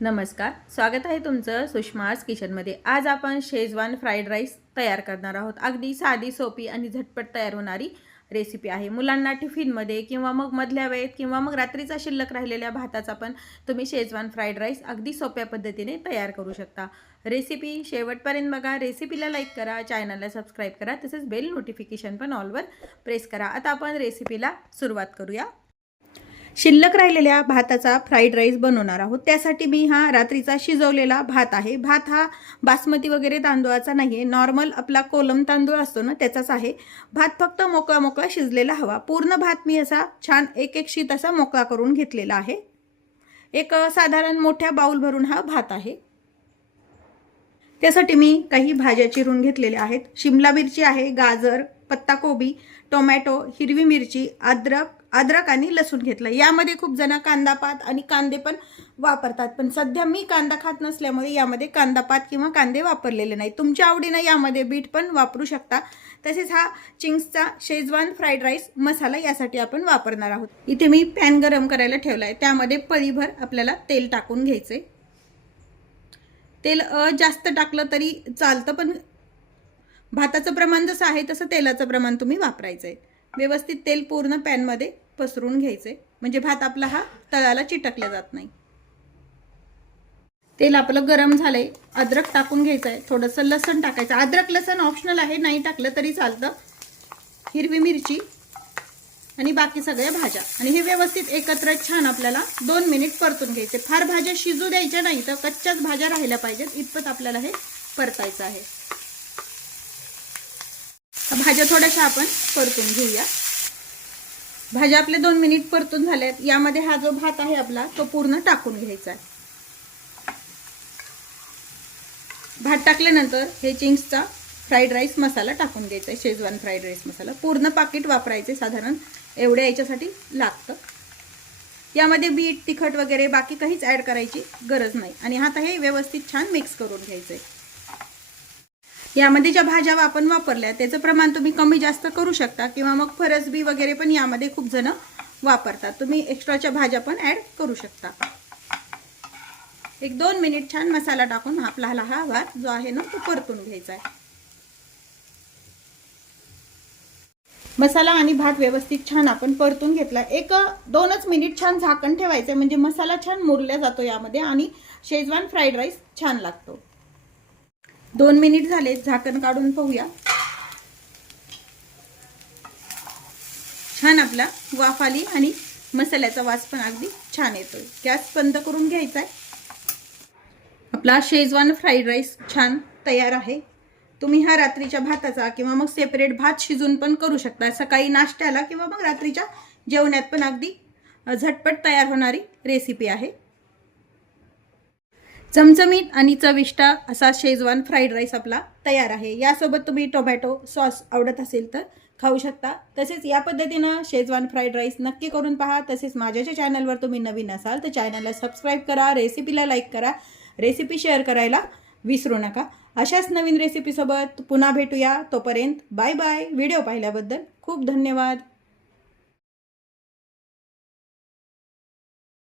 नमस्कार, स्वागत आहे तुमचं सुषमाज किचनमध्ये। आज आपण शेजवान फ्राईड राईस तयार करणार आहोत। अगदी साधी, सोपी आणि झटपट तयार होणारी रेसिपी आहे। मुलांना टिफिनमध्ये किंवा मग मधल्या वेळेत किंवा मग रात्रीचा शिल्लक राहिलेल्या भाताचा पण तुम्ही शेजवान फ्राईड राईस अगदी सोप्या पद्धतीने तयार करू शकता। रेसिपी शेवटपर्यंत बघा, रेसिपीला लाईक करा, चॅनलला सबस्क्राईब करा, तसेच बेल नोटिफिकेशन पण ऑलवर प्रेस करा। आता आपण रेसिपीला सुरुवात करूया। शिल्लक राहिलेल्या भाताचा फ्राईड राईस बनवणार आहोत। त्यासाठी मी हा रात्रीचा शिजवलेला भात आहे। भात हा बासमती वगैरे तांदूळाचा नाहीये, नॉर्मल आपला कोलम तांदूळ असतो ना त्याचाच आहे। भात फक्त मोकळा मोकळा शिजलेला हवा। पूर्ण भात मी असा छान एक एक शीत असा मोकळा करून घेतलेला आहे। एक साधारण मोठ्या बाउल भरून हा भात आहे। त्यासाठी मी काही भाज्या चिरून घेतलेल्या आहेत। शिमला मिरची आहे, गाजर, पत्ताकोबी, टोमॅटो, हिरवी मिरची, अद्रक आणि लसूण घेतलं। यामध्ये खूप जण कांदा पात आणि कांदे पण वापरतात, पण सध्या मी कांदा खात नसल्यामुळे यामध्ये कांदा पात किंवा कांदे वापरलेले नाही। तुमच्या आवडीने यामध्ये बीट पण वापरू शकता। तसेच हा चिंग्सचा शेजवान फ्राईड राईस मसाला यासाठी आपण वापरणार आहोत। इथे मी पॅन गरम करायला ठेवलाय, त्यामध्ये पळीभर आपल्याला तेल टाकून घ्यायचे। तेल जास्त टाकलं तरी चालतं, पण भाताचं प्रमाण जसं आहे तसं तेलाचं प्रमाण तुम्ही वापरायचं आहे। व्यवस्थित तेल पूर्ण पॅन मध्ये पसरून घ्यायचे, म्हणजे भात आपला हा तळाला चिटकला जात नाही। तेल आपलं गरम झालंय, अद्रक टाकून घ्यायचं आहे, थोडंसं लसण टाकायचं। अद्रक लसण ऑप्शनल आहे, नाही टाकलं तरी चालतं। हिरवी मिरची आणि बाकी सगळ्या भाज्या, आणि हे व्यवस्थित एकत्र छान आपल्याला 2 मिनिट परतून घ्यायचे। फार भाज्या शिजू द्यायच्या नाही, तर कच्च्याच भाज्या राहिल्या पाहिजेत इतपत आपल्याला हे परतायचं आहे। भाज्या थोड्याशा आपण परतून घेऊया। भाज्या आपले 2 मिनिट परतून झाल्यात। यामध्ये हा जो भात आहे आपला तो पूर्ण टाकून घ्यायचा आहे। भात टाकल्यानंतर हे चिंग्सचा फ्राईड राईस मसाला टाकून घ्यायचा आहे। शेजवान फ्राईड राईस मसाला पूर्ण पाकिट वापरायचे, साधारण एवढ्या याच्यासाठी लागतं। यामध्ये बीट, तिखट वगैरे बाकी काहीच ऍड करायची गरज नाही, आणि आता हे व्यवस्थित छान मिक्स करून घ्यायचंय। यामध्ये ज्या भाज्या आपण वापरल्या त्याचं प्रमाण तुम्ही कमी जास्त करू शकता, किंवा मग फरसबी वगैरे पण यामध्ये खूप जण वापरतात। तुम्ही एक्स्ट्राच्या भाज्या पण ऍड करू शकता। एक 2 मिनिट छान मसाला टाकून आपला हा भात जो आहे ना तो परतून घ्यायचा आहे। मसाला आणि भात व्यवस्थित छान आपण परतून घेतला। एक 2च मिनिट छान झाकण ठेवायचं, म्हणजे मसाला छान मुरला जातो यामध्ये आणि शेजवान फ्राईड राईस छान लागतो। 2 मिनिट झाले, झाकण काढून पाहूया। छान आपला वाफ आली आणि मसाल्याचा वास पण अगदी छान येतोय। गॅस बंद करून घ्यायचा आहे। आपला शेजवान फ्राईड राईस छान तयार आहे। तुम्ही हा रात्रीच्या भाताचा किंवा मग सेपरेट भात शिजून पण करू शकता। सकाळी नाश्त्याला किंवा मग रात्रीच्या जेवणात पण अगदी झटपट तयार होणारी रेसिपी आहे। चमचमीत आणि चविष्ट असा शेजवान फ्राईड राईस आपला तयार आहे। यासोबत तुम्ही टोमॅटो सॉस आवडत असेल तर खाऊ शकता। तसेच या पद्धतीने शेजवान फ्राईड राईस नक्की करून पहा। तसेच माझ्या चॅनलवर तुम्ही नवीन असाल तर चॅनलला सबस्क्राईब करा, रेसिपीला लाईक करा, रेसिपी शेअर करायला विसरू नका। अशाच नवीन रेसिपी सोबत पुन्हा भेटूया। तोपर्यंत बाय बाय। व्हिडिओ पाहिल्याबद्दल खूप धन्यवाद।